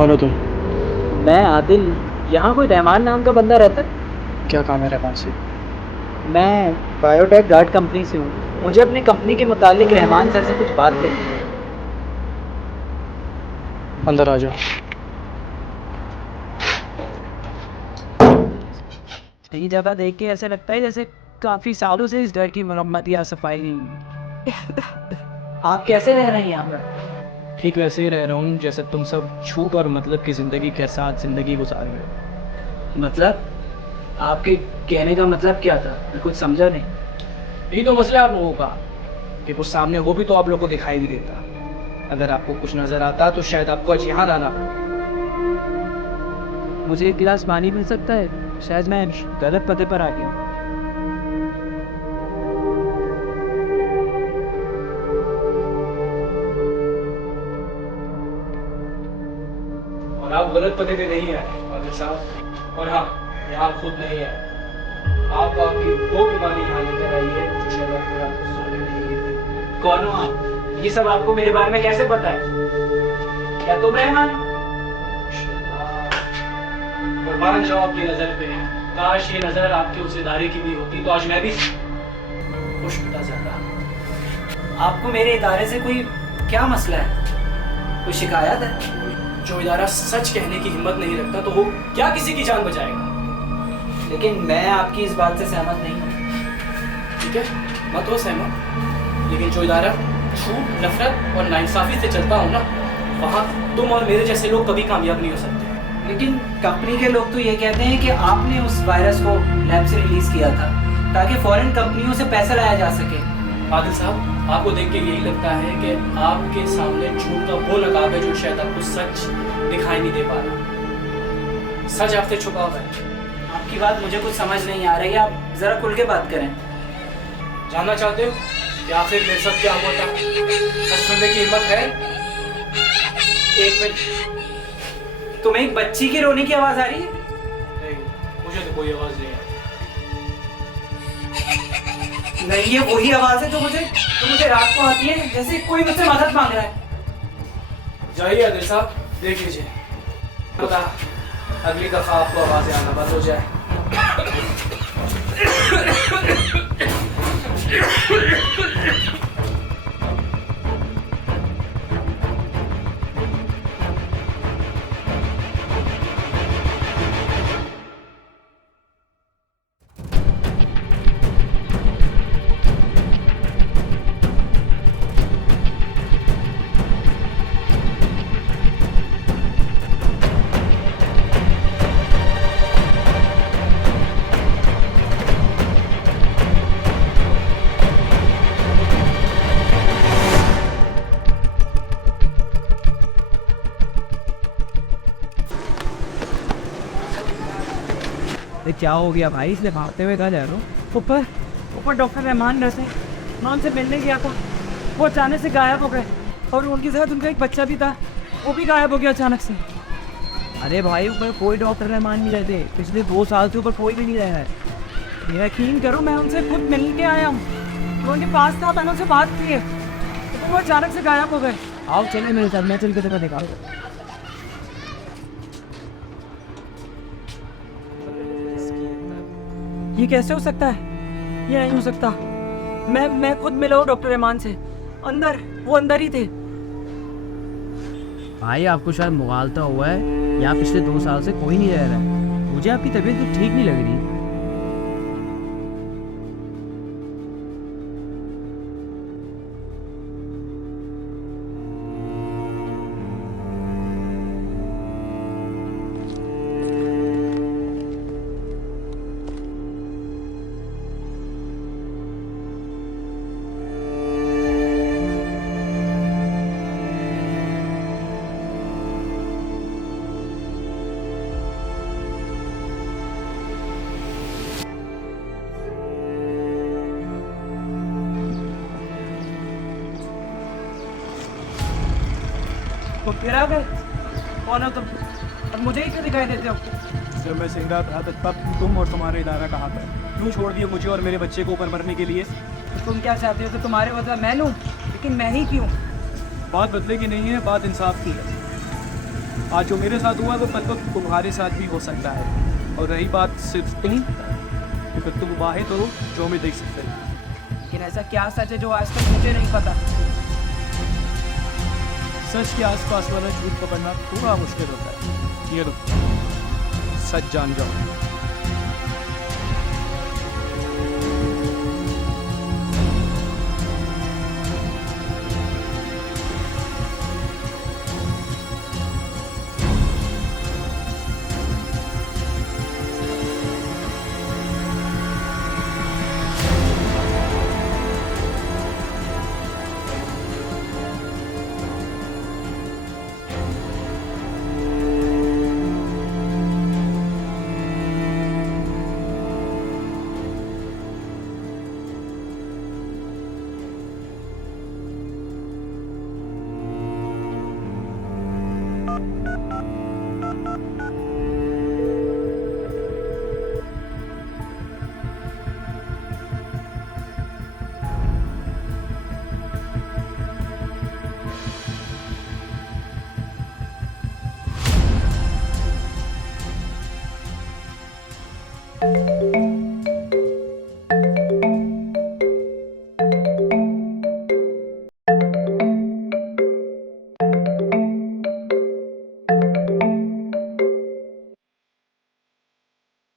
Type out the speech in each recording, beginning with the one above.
कौन हो तुम? मैं आदिल। यहाँ कोई रहमान नाम का बंदा रहता है? क्या काम है रहमान से? मैं बायोटेक गार्ड कंपनी से हूँ। मुझे अपनी कंपनी के मुतालिक रहमान सर से कुछ बात करनी है। अंदर आ जाओ। सही जगह देख के ऐसा लगता है जैसे काफी सालों से इस घर की मरम्मत या सफाई नहीं हुई। आप कैसे रह रहे हैं यहाँ पर? ठीक वैसे ही रह रहा हूँ जैसे तुम सब छूट और मतलब की ज़िंदगी के साथ ज़िंदगी गुजार रहे हो। मतलब आपके कहने का मतलब क्या था? मैं कुछ समझा नहीं। यही तो मसला है आप लोगों का कि कुछ सामने हो भी तो आप लोगों को दिखाई नहीं देता। अगर आपको कुछ नज़र आता तो शायद आपको आज यहाँ आना पड़े। मुझे एक गिलास पानी मिल सकता है? शायद मैं गलत पते पर आ गया हूँ। और आप गलत पते पे नहीं है आदिल साहब। और हाँ, यहाँ खुद नहीं है। आप आपकी वो बीमारी यहाँ लेकर आई है जो शायद आपको रात को सोने नहीं देती। कौन हो आप? ये सब आपको मेरे बारे में कैसे पता है? क्या तुम रहमान? कुर्बान जाओ आपकी नजर पे। काश ये नजर आपके उस इदारे की भी होती तो आज मैं भी खुश होता ज्यादा। आपको मेरे इदारे से कोई क्या मसला है? कोई शिकायत है? जो इदारा सच कहने की हिम्मत नहीं रखता तो वो क्या किसी की जान बचाएगा? लेकिन मैं आपकी इस बात से सहमत नहीं हूँ। ठीक है, मत हो सहमत, लेकिन जो इदारा झूठ, नफरत और नाइंसाफी से चलता हो ना, वहाँ तुम और मेरे जैसे लोग कभी कामयाब नहीं हो सकते। लेकिन कंपनी के लोग तो ये कहते हैं कि आपने उस वायरस को लैब से रिलीज किया था ताकि फॉरेन कंपनियों से पैसा लाया जा सके। आदिल साहब, आपको देख के यही लगता है कि आपके सामने झूठ का वो नकाब है जो शायद आपको सच दिखाई नहीं दे पा रहा। सच आपसे छुपा हुआ है। आपकी बात मुझे कुछ समझ नहीं आ रही, आप जरा खुल के बात करें। जानना चाहते हो कि आखिर मेरे साथ क्या हुआ था? सच सुनने की हिम्मत है? एक मिनट, तुम्हें एक बच्ची की रोने की आवाज आ रही है? नहीं, मुझे तो कोई आवाज नहीं है। नहीं, ये वही आवाज है जो मुझे रात को आती है, जैसे कोई मुझसे मदद मांग रहा है। जाइए आदिल साहब, देख लीजिए, पता अगली दफा आपको आवाजें आना बंद हो जाए। क्या हो गया भाई? इसलिए भागते हुए कहाँ जा रहे हो? ऊपर डॉक्टर रहमान रहमान से मिलने गया था, वो अचानक से गायब हो गए और उनके साथ उनका एक बच्चा भी था, वो भी गायब हो गया अचानक से। अरे भाई, ऊपर कोई डॉक्टर रहमान नहीं रहते, पिछले 2 साल से ऊपर कोई भी नहीं रह रहा है। यकीन करो, मैं उनसे खुद मिल के आया हूँ, तो उनके पास था, मैंने उनसे बात की है, तो वो अचानक से गायब हो गए। आओ चले मेरे साथ, मैं चल के तेरा दिखा। ये कैसे हो सकता है? ये नहीं हो सकता। मैं खुद मिला हूँ डॉक्टर रहमान से, वो अंदर ही थे। भाई आपको शायद मुगालता हुआ है, यहाँ पिछले 2 साल से कोई नहीं रह रहा है। मुझे आपकी तबीयत तो ठीक नहीं लग रही। तो फिर आ गए? कौन हो तुम और मुझे ही क्यों दिखाई देते हो? जब मैं जिंदा था तब तुम और तुम्हारा इदारा कहाँ था? क्यों छोड़ दिया मुझे और मेरे बच्चे को ऊपर मरने के लिए? तो तुम क्या चाहते हो? तो तुम्हारे बदला मैं लूं, लेकिन मैं ही क्यों? बात बदले की नहीं है, बात इंसाफ की है। आज जो मेरे साथ हुआ है वो कल को तुम्हारे साथ भी हो सकता है। और रही बात सिर्फ तुम, तो फिर तुम वाहे तो जो हमें देख सकते हैं। लेकिन ऐसा क्या सच है जो आज तक मुझे नहीं पता? सच के आसपास वाला झूठ पकड़ना थोड़ा मुश्किल होता है। ये लो, सच जान जाओ।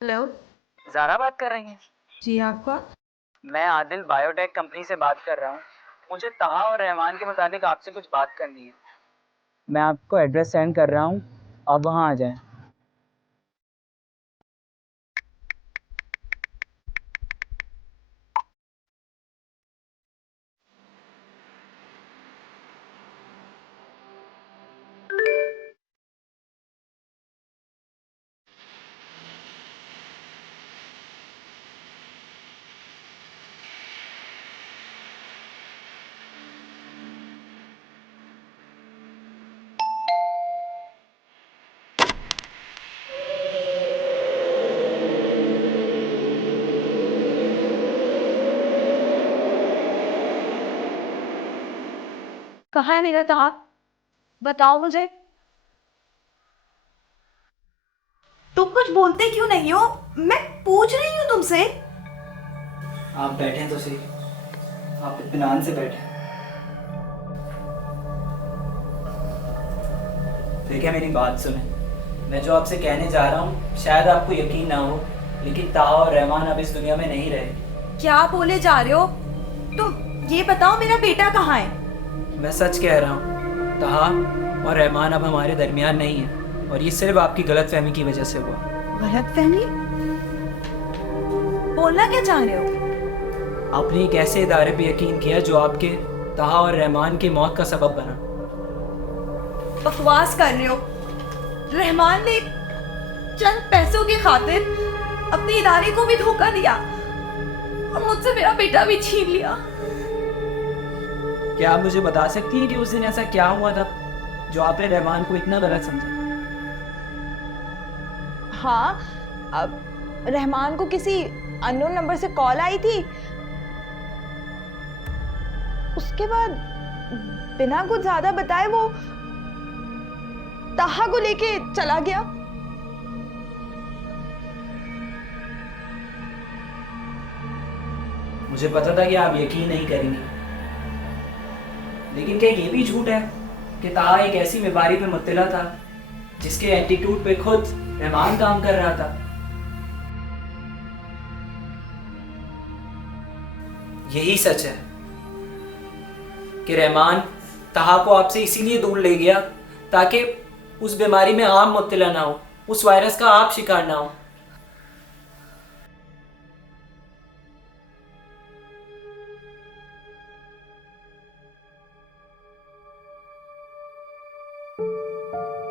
हेलो। ज़ारा बात कर रही हैं? जी आपका? मैं आदिल बायोटेक कंपनी से बात कर रहा हूँ। मुझे ताहा और रहमान के मुताबिक आपसे कुछ बात करनी है। मैं आपको एड्रेस सेंड कर रहा हूँ, आप वहाँ आ जाएं। कहाँ है मेरा ताहा? बताओ मुझे। तुम कुछ बोलते क्यों नहीं हो? मैं पूछ रही हूँ तुमसे। आप बैठें तो सही, आप इत्मीनान से बैठें। देखिए मेरी बात सुने, मैं जो आपसे कहने जा रहा हूँ शायद आपको यकीन ना हो, लेकिन ताहा और रहमान अब इस दुनिया में नहीं रहे। क्या बोले जा रहे हो तुम? ये बताओ मेरा बेटा कहाँ है? मैं सच कह रहा हूँ, ताहा और रहमान अब हमारे दरमियान नहीं है, और ये सिर्फ आपकी गलतफहमी की वजह से हुआ। गलतफहमी? बोलना क्या चाह रहे हो? आपने एक ऐसे इदारे पे यकीन किया जो आपके ताहा और रहमान की मौत का सबब बना। बकवास कर रहे हो। रहमान ने चंद पैसों की खातिर अपने इदारे को भी धोखा दिया और मुझसे मेरा बेटा भी छीन लिया। क्या आप मुझे बता सकती हैं कि उस दिन ऐसा क्या हुआ था जो आपने रहमान को इतना गलत समझा? हाँ, अब रहमान को किसी अननोन नंबर से कॉल आई थी। उसके बाद बिना कुछ ज्यादा बताए वो ताहा को लेके चला गया। मुझे पता था कि आप यकीन नहीं करेंगे, लेकिन क्या ये भी झूठ है कि ताहा एक ऐसी बीमारी पे मुब्तला था जिसके एंटीट्यूड पे खुद रहमान काम कर रहा था? यही सच है कि रहमान ताहा को आपसे इसीलिए दूर ले गया ताकि उस बीमारी में आप मुब्तला ना हो, उस वायरस का आप शिकार ना हो।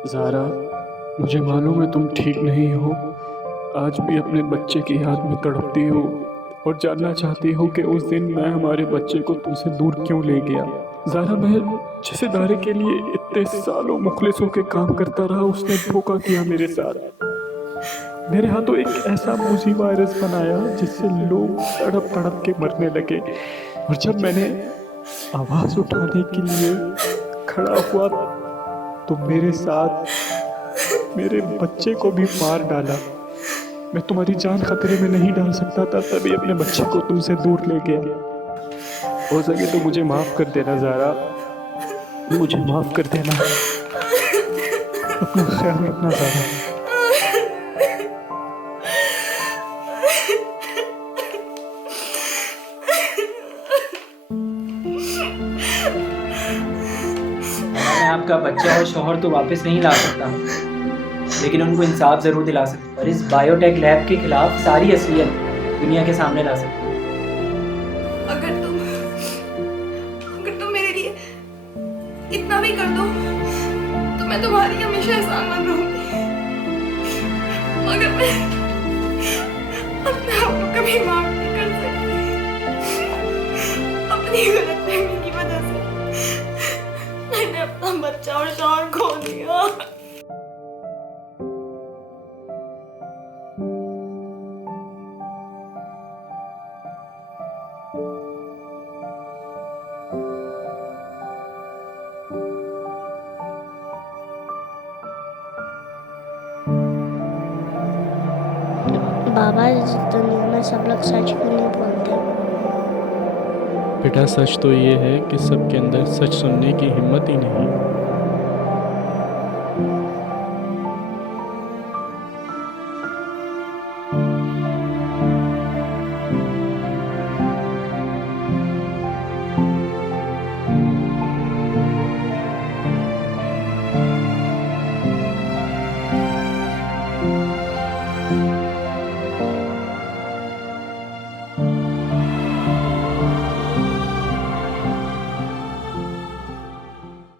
ज़ारा, मुझे मालूम है तुम ठीक नहीं हो। आज भी अपने बच्चे की याद में तड़पती हो और जानना चाहती हो कि उस दिन मैं हमारे बच्चे को तुमसे दूर क्यों ले गया। ज़ारा, मैं जिस इदारे के लिए इतने सालों मुखलिस होकर काम करता रहा, उसने धोखा किया मेरे साथ। मेरे हाथों एक ऐसा मुजी वायरस बनाया जिससे लोग तड़प तड़प के मरने लगे, और जब मैंने आवाज़ उठाने के लिए खड़ा हुआ तो मेरे साथ मेरे बच्चे को भी मार डाला। मैं तुम्हारी जान खतरे में नहीं डाल सकता था, तभी अपने बच्चे को तुमसे दूर ले गया। हो सके तो मुझे माफ कर देना ज़ारा, मुझे माफ कर देना। अपना ख्याल रखना ज़ारा। मैं आपका बच्चा और शौहर तो वापस नहीं ला सकता, लेकिन उनको इंसाफ ज़रूर दिला सकता और इस बायोटेक लैब के खिलाफ सारी असलियत दुनिया के सामने ला सकता। अगर तुम मेरे लिए इतना भी कर दो तो मैं तुम्हारी हमेशा एहसानमंद रहूंगी। मगर मैं अपने आप को कभी माफ नहीं कर सकती। अपनी गलतफहमी की वजह से मैंने अपना बच्चा और शौहर खो दिया। बाबा, इस दुनिया में सब लोग सच क्यों नहीं बोलते? बेटा, सच तो ये है कि सबके अंदर सच सुनने की हिम्मत ही नहीं।